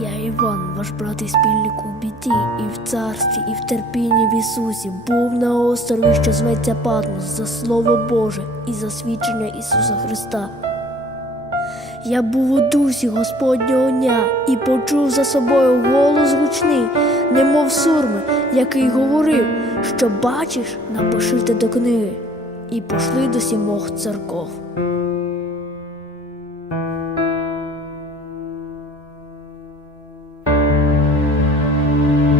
Я Іван, ваш брат і спільник у біді, і в царстві, і в терпінні в Ісусі, був на острові, що зветься Патмос, за Слово Боже і за свідчення Ісуса Христа. Я був у дусі Господнього дня і почув за собою голос гучний, немов сурми, який говорив, що бачиш, напиши те до книги, і пошли до сімох церков.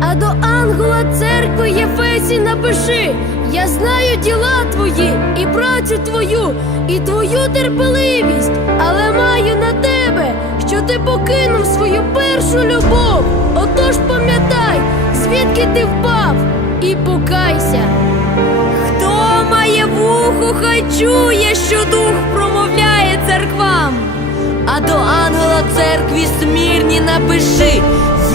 А до ангела церкви Єфесі напиши, я знаю діла твої і працю твою, і твою терпеливість, але маю на тебе, що ти покинув свою першу любов. Отож пам'ятай, звідки ти впав, і покайся. Хто має вухо, хай чує, що дух промовляє церквам. А до ангела церкві смірні напиши,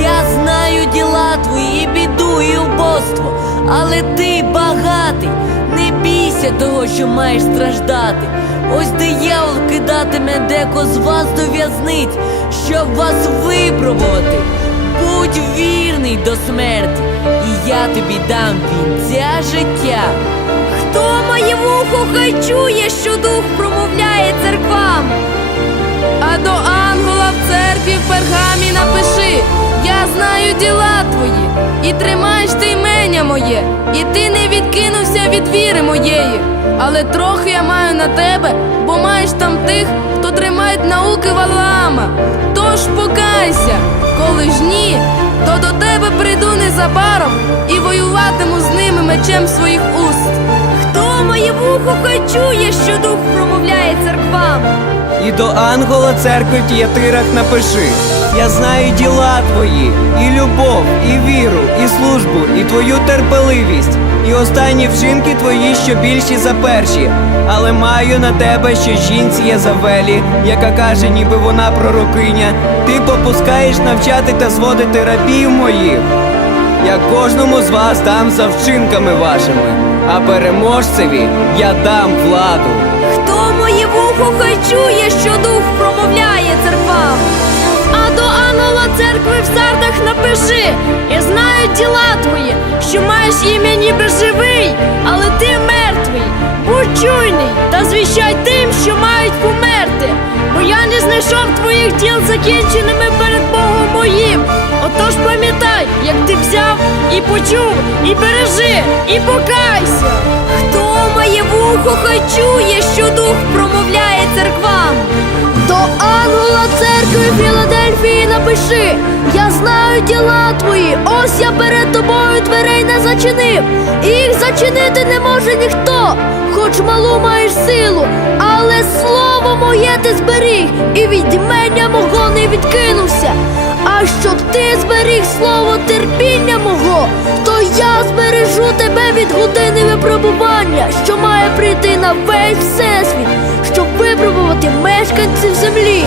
я знаю діла твої, біду, і убоство, але ти багатий, не бійся того, що маєш страждати. Ось диявол кидатиме деко з вас до в'язниць, щоб вас випробувати. Будь вірний до смерті, і я тобі дам вінця життя. Хто має вухо, хай чує, що дух промовляє церквам. А до ангела в церкві в пергамі напиши, я знаю діла твої, і тримаєш ти імення моє, і ти не відкинувся від віри моєї. Але трохи я маю на тебе, бо маєш там тих, хто тримають науки Валаама. Тож покайся, коли ж ні, то до тебе прийду незабаром і воюватиму з ними мечем своїх уст. Хто має вухо, хай чує, що дух промовляє церквам. І до ангела церкви в Тіатирах напиши: Я знаю діла твої, і любов, і віру, і службу, і твою терпеливість, і останні вчинки твої, що більші за перші. Але маю на тебе, що жінці Єзавелі, яка каже, ніби вона пророкиня, ти попускаєш навчати та зводити рабів моїх. Я кожному з вас дам за вчинками вашими, а переможцеві я дам владу. Хай чує, що дух промовляє церквам. А до ангела церкви в сардах напиши, я знаю діла твої, що маєш ім'я ніби живий, але ти мертвий. Будь чуйний та звіщай тим, що мають померти, бо я не знайшов твоїх діл закінченими перед Богом моїм. Отож пам'ятай, як ти взяв і почув, і бережи, і покайся. Хто має вухо, хай чує, Філадельфії напиши, я знаю діла твої, ось я перед тобою дверей не зачинив, і їх зачинити не може ніхто, хоч малу маєш силу, але слово моє ти зберіг, і від імення мого не відкинувся. А щоб ти зберіг слово терпіння мого, то я збережу тебе від години випробування, що має прийти на весь всесвіт, щоб випробувати мешканців землі.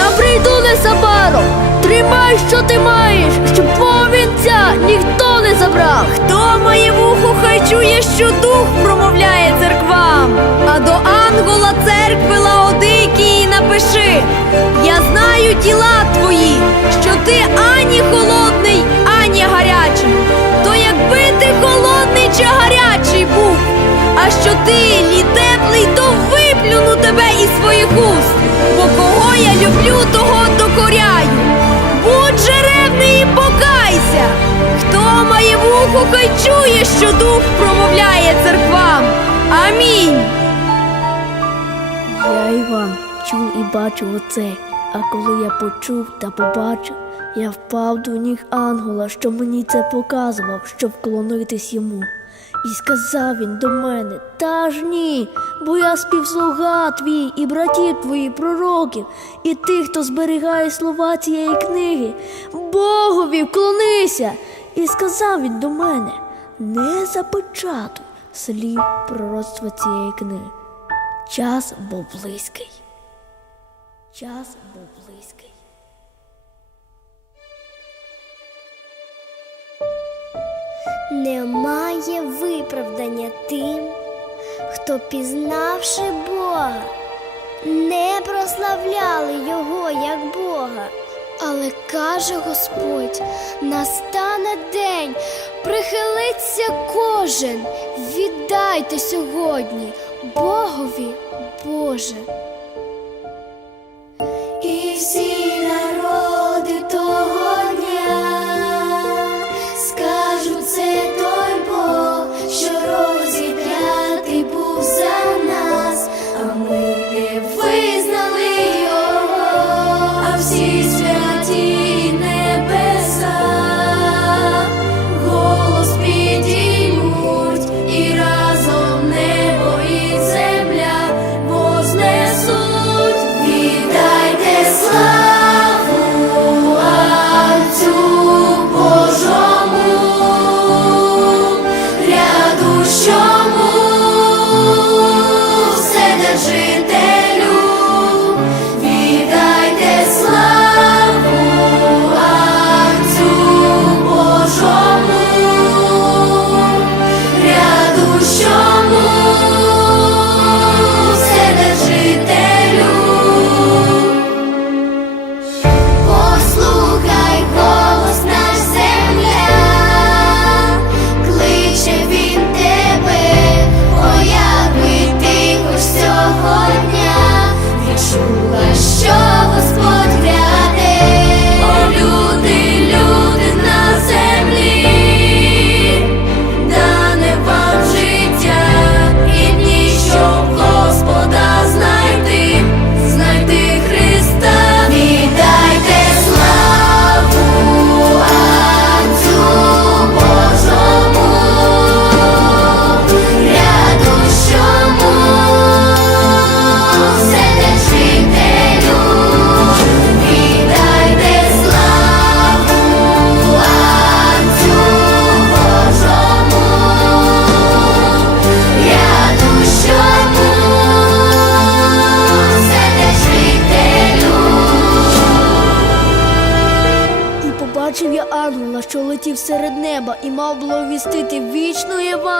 Я прийду незабаром, тримай, що ти маєш, щоб твого вінця ніхто не забрав. Хто має вухо, хай чує, що дух промовляє церквам. А до ангела церкви Лаодикії напиши: Я знаю діла твої, що ти ані холодний, ані гарячий. То якби ти холодний чи гарячий був, а що ти лі теплий, то виплюну тебе із своїх уст. Бо я люблю, того докоряю. Будь жеребний і покайся. Хто має вухо, хай чує, що дух промовляє церквам. Амінь. Я Іван чув і бачив оце, а коли я почув та побачив, я впав до ніг ангела, що мені це показував, щоб вклонитись йому. І сказав він до мене, та ж ні, бо я співслуга твій і братів твої пророків, і тих, хто зберігає слова цієї книги. Богові вклонися. І сказав він до мене, не запечатуй слів пророцтва цієї книги. Час був близький. Час був близький. Немає виправдання тим, хто, пізнавши Бога, не прославляли Його як Бога Але каже Господь, настане день, прихилиться кожен, віддайте сьогодні Богові Боже.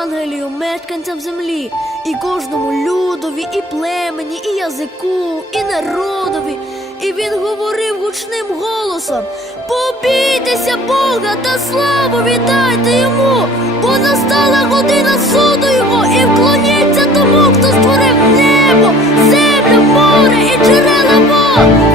Євангелію мешканцям землі, і кожному людові, і племені, і язику, і народові. І він говорив гучним голосом: побійтеся Бога та славу віддайте йому, бо настала година суду його, і вклоніться тому, хто створив небо, землю, море і джерела вод.